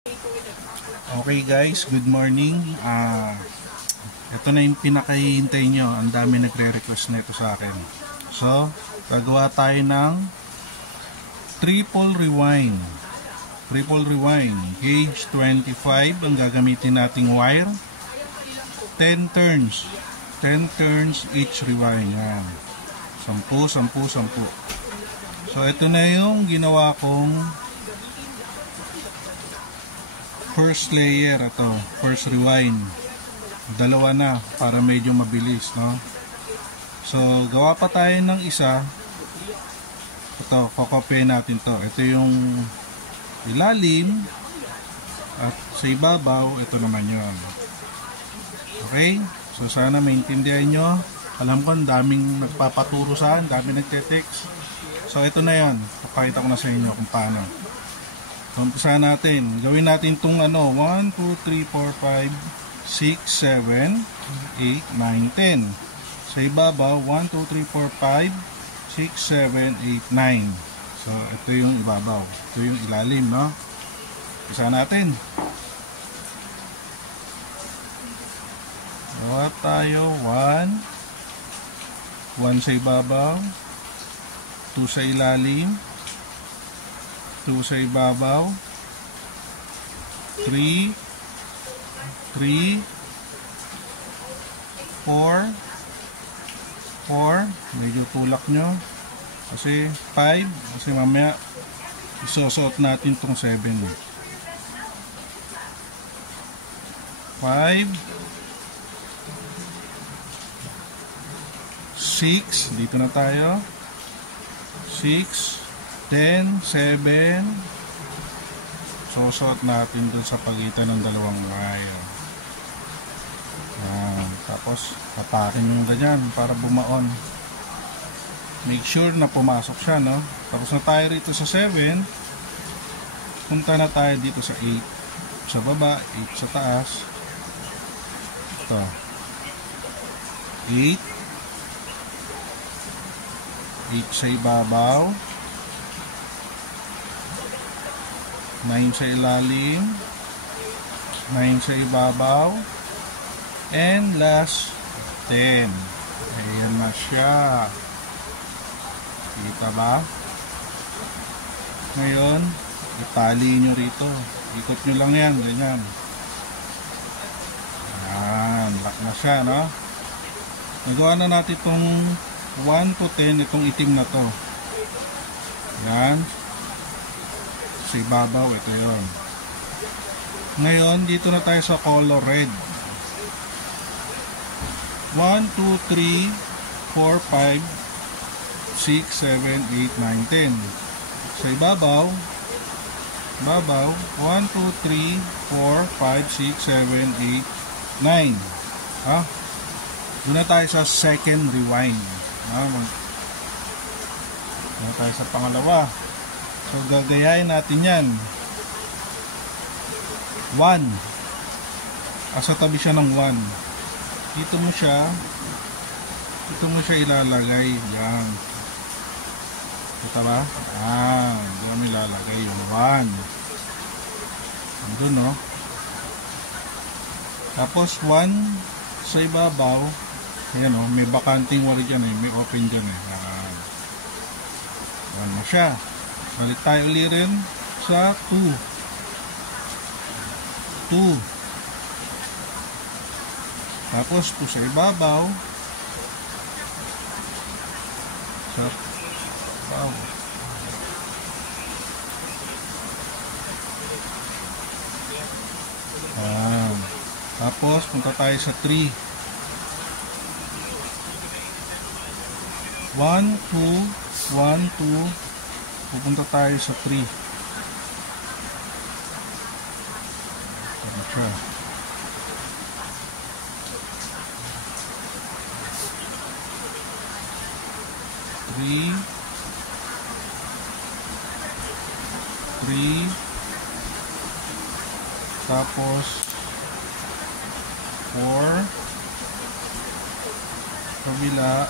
Okay guys, good morning. Ito na yung pinakahihintay nyo. Ang dami nagre-request nito sa akin. So, gagawa tayo ng triple rewind. Triple rewind. Gauge 25 ang gagamitin nating wire. 10 turns. 10 turns each rewind. Yan. 10, 10, 10. So, ito na yung ginawa kong first layer. Ito, first rewind. Dalawa na para medyo mabilis, no? So, gawa pa tayo ng isa. Ito, kokopyahin natin to. Ito yung ilalim at sa ibabaw, ito naman yun. Okay? So, sana maintindihan nyo. Alam ko, ang daming nagpapaturo sa akin, daming nagte-text. So, ito na yan. Papakita ko na sa inyo kung paano. So, umpisa natin. Gawin natin itong 1, 2, 3, 4, 5, 6, 7, 8, 9, 10. Sa ibabaw, 1, 2, 3, 4, 5, 6, 7, 8, 9. So, ito yung ibabaw. Ito yung ilalim, no? Umpisa natin. Gawa tayo. 1. 1 sa ibabaw. 2 sa ilalim. 2 sa ibabaw. 3, 3, 4, 4, medyo tulak nyo kasi 5, kasi mamaya isosot natin tong 7. 5, 6, dito na tayo. 6, 10, 7, sosot natin dun sa pagitan ng dalawang wire. Tapos tapakin yung ganyan para bumaon. Make sure na pumasok siya, no? Tapos na tayo rito sa 7. Punta na tayo dito sa 8 sa baba, 8 sa taas. Ito 8 sa ibabaw, 9 sa ilalim, 9 sa ibabaw, and last 10. Ayan na siya. Kita ba? Ngayon, itali nyo rito. Ikot nyo lang yan, ganyan. Ayan, lock na siya, no? Nagawa na natin itong 1 to 10, itong itim na to. Ayan. Sa ibabaw, ito yun. Ngayon, dito na tayo sa color red. 1, 2, 3, 4, 5, 6, 7, 8, 9, 10. Sa ibabaw, 1, 2, 3, 4, 5, 6, 7, 8, 9. Ha? Doon na tayo sa second rewind. Doon na tayo sa pangalawa. So, gagayain natin yan. 1. Asa tabi siya ng 1. Dito mo siya ilalagay. Yan. Kita ba? Doon mo ilalagay yung 1. Andun, no? Tapos 1 sa ibabaw. Ayan, no? May bakanting wari dyan, eh. May open dyan, eh. Yan na siya. Balik tayo ulit rin sa 2. 2. Tapos 2 sa ibabaw. Sa ibabaw. Tapos punta tayo sa 3. 1, 2, 1, 2. Pupunta tayo sa 3. Ito siya. 3, 3, tapos 4, kabila,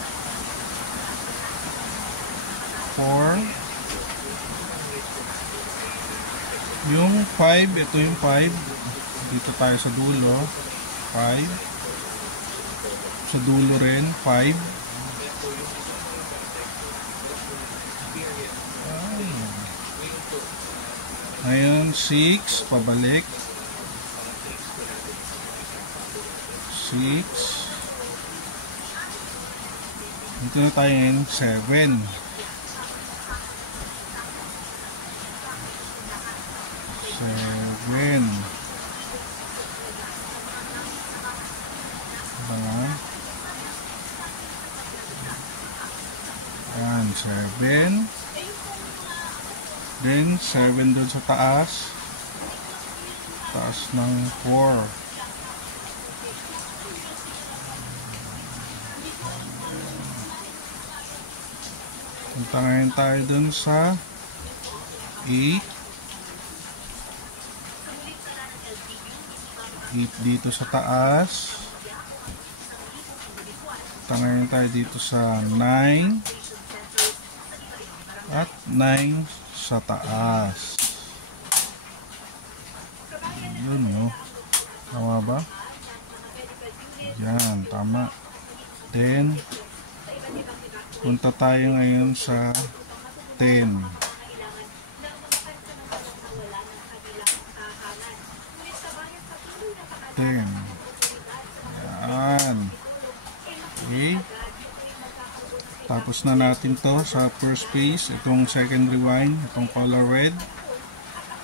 4, Yung 5, ito yung 5. Dito tayo sa dulo. 5. Sa dulo rin, 5. Ngayon, 6. Pabalik. 6. Dito na tayo ngayon, 7. 7. Ayan, 7. Then 7 doon sa taas. Taas ng 4. Punta ngayon tayo doon sa 8. 8 dito sa taas. Punta ngayon tayo dito sa 9. At 9 sa taas. Yun, no? Tama ba? Yan, tama. Then, punta tayo ngayon sa 10. 10. Yan. Okay. Tapos na natin to sa first phase. Itong second rewind, itong color red.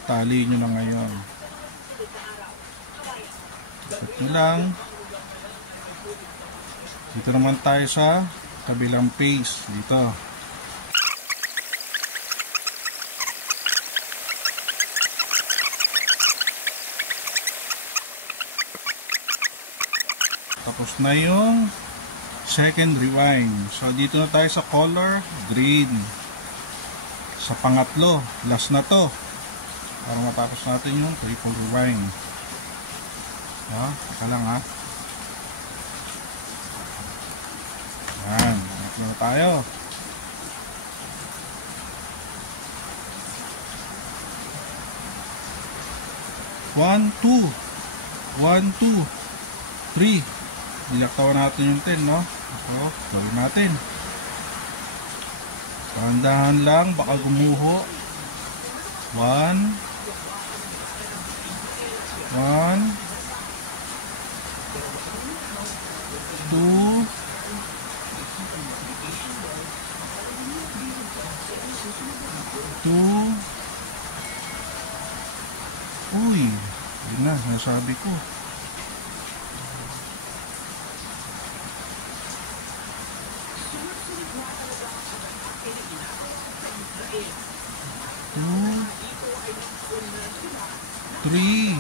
Tali nyo na ngayon. Ikot nyo lang. Dito naman tayo sa kabilang phase. Dito. Tapos na yung second rewind. So dito na tayo sa color green. Sa pangatlo, last na to. Para matapos natin yung triple rewind. Teka lang ha. Yan, ito na tayo. One, two. 1, 2, 3. Dilaktawan natin yung 10, no? So, gawin natin. Dahan-dahan lang, baka gumuho. 1, 2, 2. Uy, yun na, nasabi ko. 2, 3.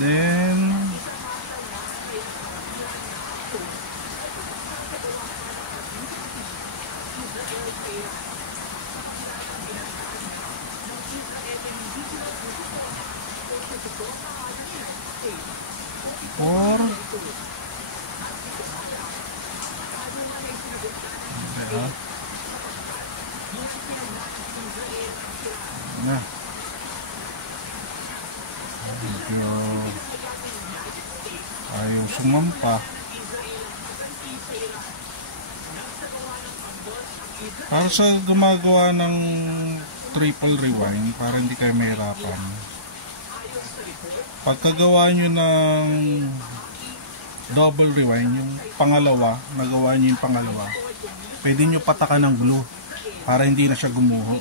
Then 4. Na. Medyo ayaw sumampa. Para sa gumagawa ng triple rewind, para hindi kayo mahirapan, pagkagawa nyo ng double rewind, yung pangalawa, nagawa nyo yung pangalawa, pwede nyo patakan ng glue para hindi na siya gumuho.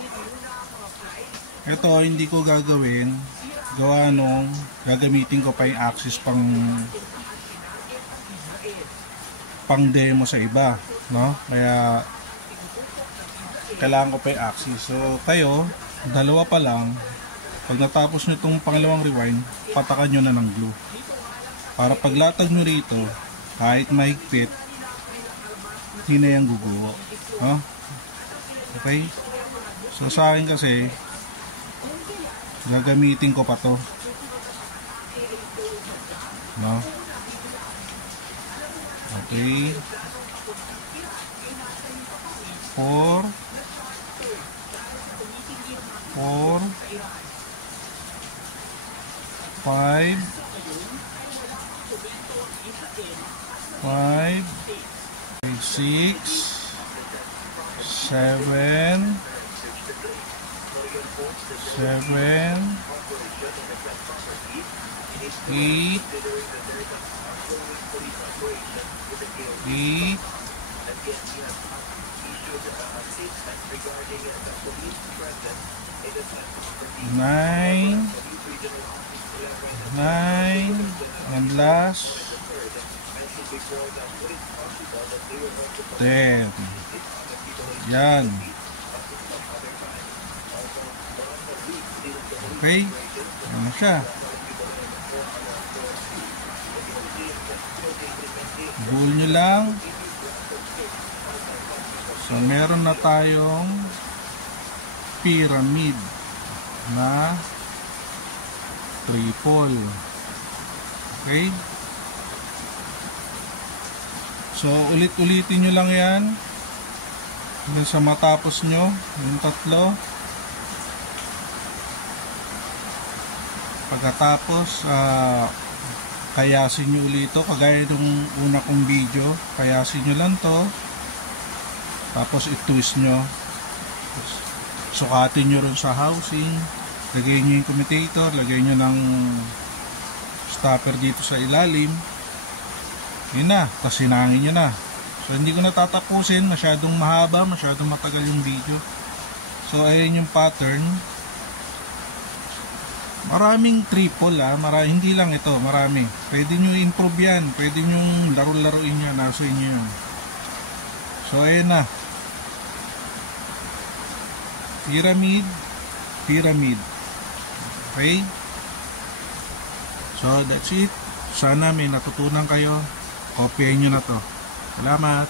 Ito, hindi ko gagawin. Gawa nung gagamitin ko pa yung axis pang demo sa iba, no? Kaya kailangan ko pa yung axis. So kayo, dalawa pa lang, pag natapos nyo itong pangalawang rewind, patakan nyo na ng glue para paglatag nyo rito, kahit mahigpit, hindi na yung guguho, no? Okay? So sa akin kasi, gagamitin ko pa to, no? 3, 4, 4, 5, 5, 6, 7, 7, 8, 8, 9, 9, and last 10. Yan. Okay? Yan na siya. Buo nyo lang. So, meron na tayong pyramid na triple. Okay? So, ulit-ulitin nyo lang yan hanggang sa matapos nyo yung tatlo. Pagkatapos, kayasin nyo ulit ito kagaya nung una kong video. Kayasin nyo lang to, tapos i-twist nyo, sukatin nyo rin sa housing, lagay nyo yung commutator, lagay nyo ng stopper dito sa ilalim. Yun na, tapos sinangin nyo na. So hindi ko natatapusin, masyadong mahaba, masyadong matagal yung video. So ayan yung pattern. Maraming triple hindi lang ito, marami. Pwede nyo improve yan, pwede nyo laro-laruin yan, nasa inyo yan. So ayan na. Pyramid, pyramid. Okay? So that's it. Sana may natutunan kayo. Kopyahin nyo na to. Salamat.